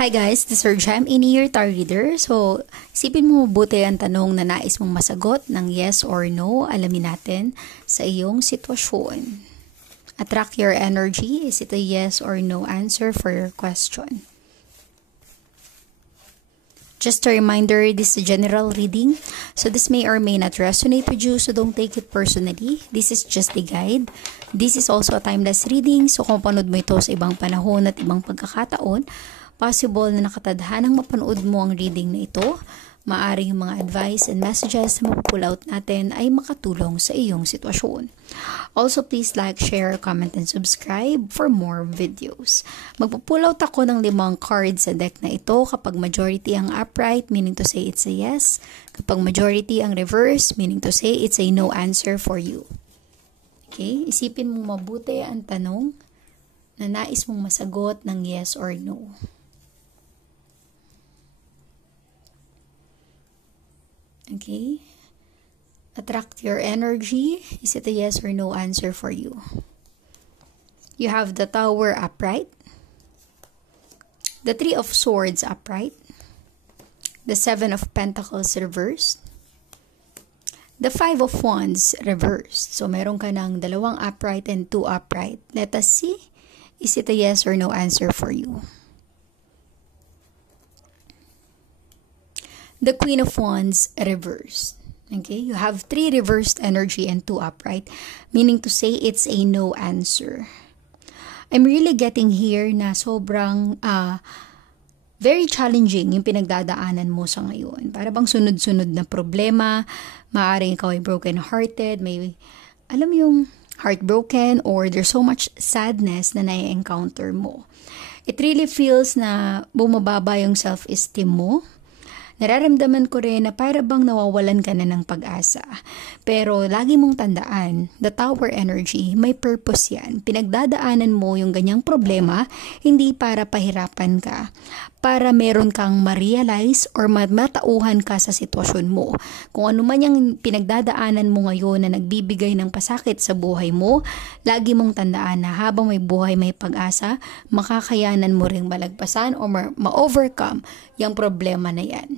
Hi guys, this is Sir Jam, in-ear tarot reader. So, isipin mo mabuti ang tanong na nais mong masagot ng yes or no. Alamin natin sa iyong sitwasyon. Attract your energy. Is it a yes or no answer for your question? Just a reminder, this is a general reading. So this may or may not resonate with you, so don't take it personally. This is just a guide. This is also a timeless reading. So kung panood mo ito sa ibang panahon at ibang pagkakataon, possible na nakatadhanang mapanood mo ang reading na ito. Maaring yung mga advice and messages na mapupull out natin ay makatulong sa iyong sitwasyon. Also, please like, share, comment, and subscribe for more videos. Magpupull out ako ng 5 cards sa deck na ito kapag majority ang upright, meaning to say it's a yes. Kapag majority ang reverse, meaning to say it's a no answer for you. Okay? Isipin mong mabuti ang tanong na nais mong masagot ng yes or no. Okay? Attract your energy. Is it a yes or no answer for you? You have the Tower upright, the 3 of Swords upright, the 7 of Pentacles reversed, the 5 of Wands reversed. So, meron ka ng 2 upright and 2 upright. Let us see. Is it a yes or no answer for you? The Queen of Wands reversed. Okay, you have 3 reversed energy and 2 upright, meaning to say it's a no answer. I'm really getting here na sobrang very challenging yung pinagdadaanan mo sa ngayon. Para bang sunod-sunod na problema, maaaring ikaw ay broken-hearted, may, alam yung heartbroken, or there's so much sadness na nai-encounter mo. It really feels na bumababa yung self-esteem mo. Nararamdaman ko rin na para bang nawawalan ka na ng pag-asa. Pero lagi mong tandaan, the Tower energy, may purpose yan. Pinagdadaanan mo yung ganyang problema, hindi para pahirapan ka. Para meron kang ma-realize or matauhan ka sa sitwasyon mo. Kung ano man yung pinagdadaanan mo ngayon na nagbibigay ng pasakit sa buhay mo, lagi mong tandaan na habang may buhay may pag-asa, makakayanan mo ring malagpasan o ma-overcome yung problema na yan.